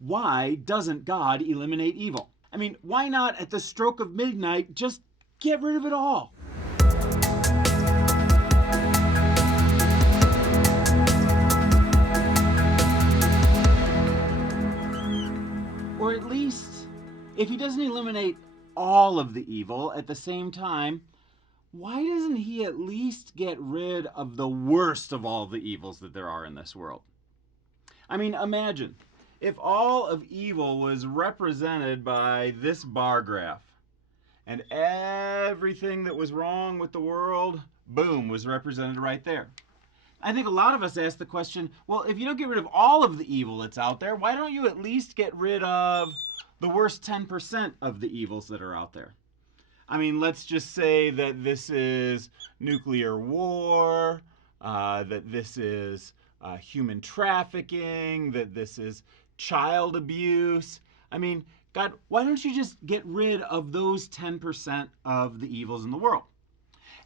why doesn't God eliminate evil? I mean, why not at the stroke of midnight just get rid of it all? Or at least, if he doesn't eliminate all of the evil at the same time, why doesn't he at least get rid of the worst of all the evils that there are in this world? I mean, imagine if all of evil was represented by this bar graph, and everything that was wrong with the world, boom, was represented right there. I think a lot of us ask the question, well, if you don't get rid of all of the evil that's out there, why don't you at least get rid of the worst 10% of the evils that are out there? I mean, let's just say that this is nuclear war, that this is human trafficking, that this is child abuse. I mean, God, why don't you just get rid of those 10% of the evils in the world?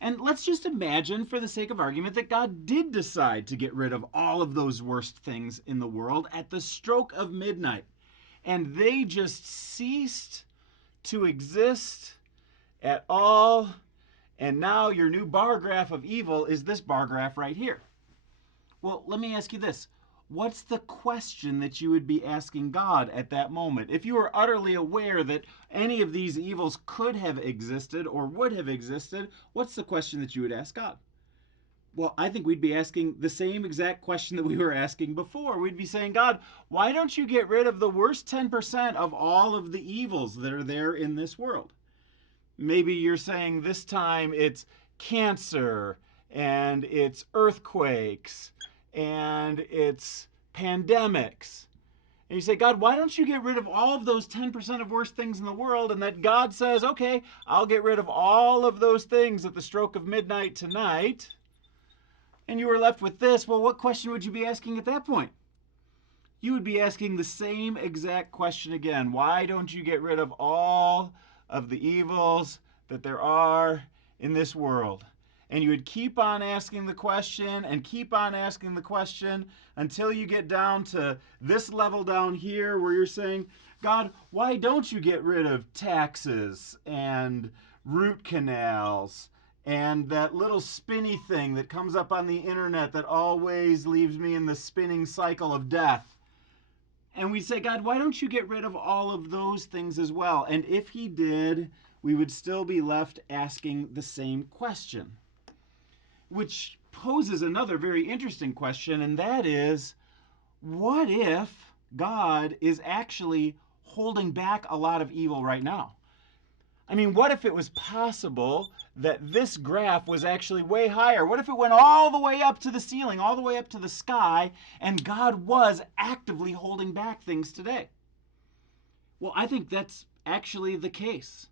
And let's just imagine, for the sake of argument, that God did decide to get rid of all of those worst things in the world at the stroke of midnight. And they just ceased to exist at all. And now your new bar graph of evil is this bar graph right here. Well, let me ask you this. What's the question that you would be asking God at that moment? If you were utterly aware that any of these evils could have existed or would have existed, what's the question that you would ask God? Well, I think we'd be asking the same exact question that we were asking before. We'd be saying, God, why don't you get rid of the worst 10% of all of the evils that are there in this world? Maybe you're saying this time it's cancer and it's earthquakes and it's pandemics. And you say, God, why don't you get rid of all of those 10% of worst things in the world? And that God says, okay, I'll get rid of all of those things at the stroke of midnight tonight. And you were left with this. Well, what question would you be asking at that point? You would be asking the same exact question again. Why don't you get rid of all of the evils that there are in this world? And you would keep on asking the question and keep on asking the question until you get down to this level down here where you're saying, God, why don't you get rid of taxes and root canals and that little spinny thing that comes up on the internet that always leaves me in the spinning cycle of death? And we say, God, why don't you get rid of all of those things as well? And if he did, we would still be left asking the same question. Which poses another very interesting question, and that is, what if God is actually holding back a lot of evil right now? I mean, what if it was possible that this graph was actually way higher? What if it went all the way up to the ceiling, all the way up to the sky, and God was actively holding back things today? Well, I think that's actually the case.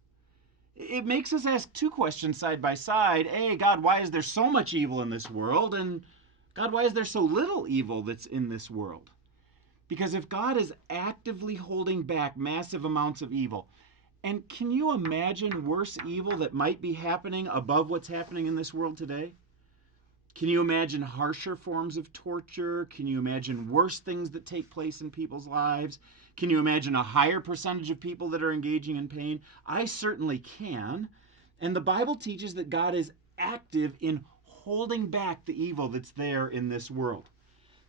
It makes us ask two questions side by side. A, God, why is there so much evil in this world? And God, why is there so little evil that's in this world? Because if God is actively holding back massive amounts of evil, and can you imagine worse evil that might be happening above what's happening in this world today? Can you imagine harsher forms of torture? Can you imagine worse things that take place in people's lives? Can you imagine a higher percentage of people that are engaging in pain? I certainly can. And the Bible teaches that God is active in holding back the evil that's there in this world.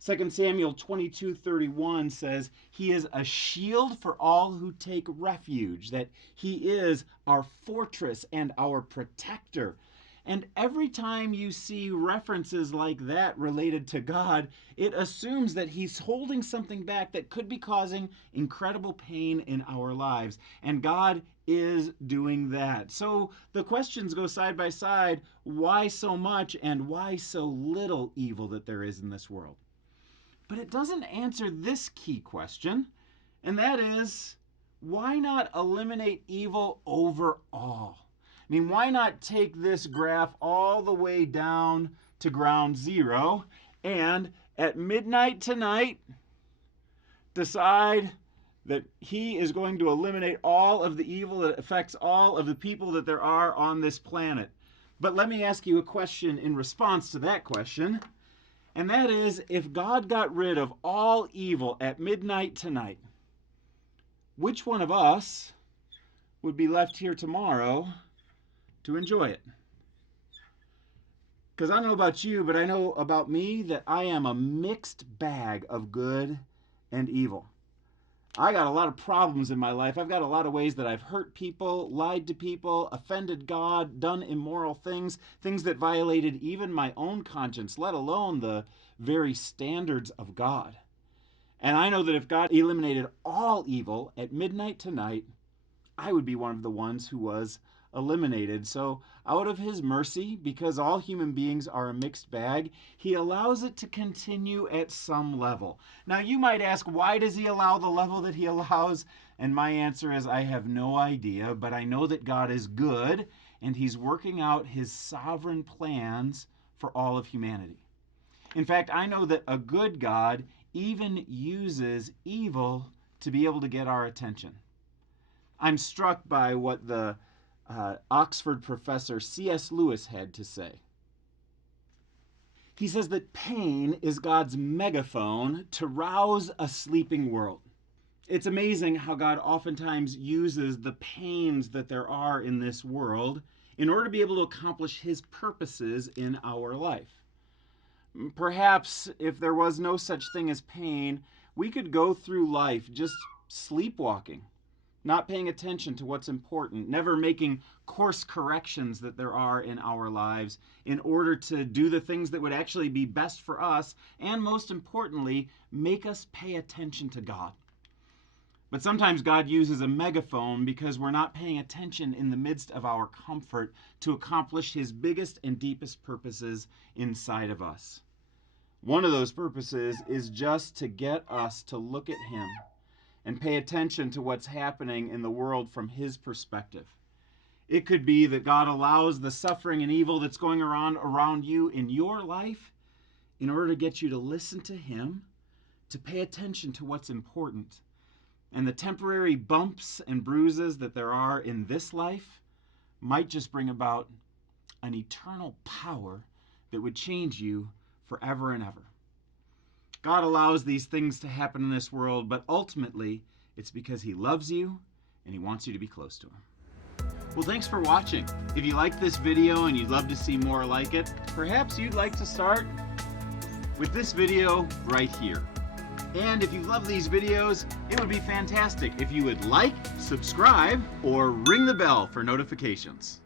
2 Samuel 22:31 says, he is a shield for all who take refuge, that he is our fortress and our protector. And every time you see references like that related to God, it assumes that he's holding something back that could be causing incredible pain in our lives. And God is doing that. So the questions go side by side. Why so much and why so little evil that there is in this world? But it doesn't answer this key question, and that is, why not eliminate evil overall? I mean, why not take this graph all the way down to ground zero and at midnight tonight decide that he is going to eliminate all of the evil that affects all of the people that there are on this planet? But let me ask you a question in response to that question, and that is, if God got rid of all evil at midnight tonight, which one of us would be left here tomorrow to enjoy it? Because I don't know about you, but I know about me that I am a mixed bag of good and evil. I got a lot of problems in my life. I've got a lot of ways that I've hurt people, lied to people, offended God, done immoral things, things that violated even my own conscience, let alone the very standards of God. And I know that if God eliminated all evil at midnight tonight, I would be one of the ones who was eliminated. So out of his mercy, because all human beings are a mixed bag, he allows it to continue at some level. Now you might ask, why does he allow the level that he allows? And my answer is, I have no idea, but I know that God is good and he's working out his sovereign plans for all of humanity. In fact, I know that a good God even uses evil to be able to get our attention. I'm struck by what the Oxford professor C.S. Lewis had to say. He says that pain is God's megaphone to rouse a sleeping world. It's amazing how God oftentimes uses the pains that there are in this world in order to be able to accomplish his purposes in our life. Perhaps if there was no such thing as pain, we could go through life just sleepwalking, not paying attention to what's important, never making course corrections that there are in our lives in order to do the things that would actually be best for us, and most importantly, make us pay attention to God. But sometimes God uses a megaphone because we're not paying attention in the midst of our comfort to accomplish his biggest and deepest purposes inside of us. One of those purposes is just to get us to look at him and pay attention to what's happening in the world from his perspective. It could be that God allows the suffering and evil that's going around you in your life in order to get you to listen to him, to pay attention to what's important. And the temporary bumps and bruises that there are in this life might just bring about an eternal power that would change you forever and ever. God allows these things to happen in this world, but ultimately, it's because he loves you and he wants you to be close to him. Well, thanks for watching. If you liked this video and you'd love to see more like it, perhaps you'd like to start with this video right here. And if you love these videos, it would be fantastic if you would like, subscribe, or ring the bell for notifications.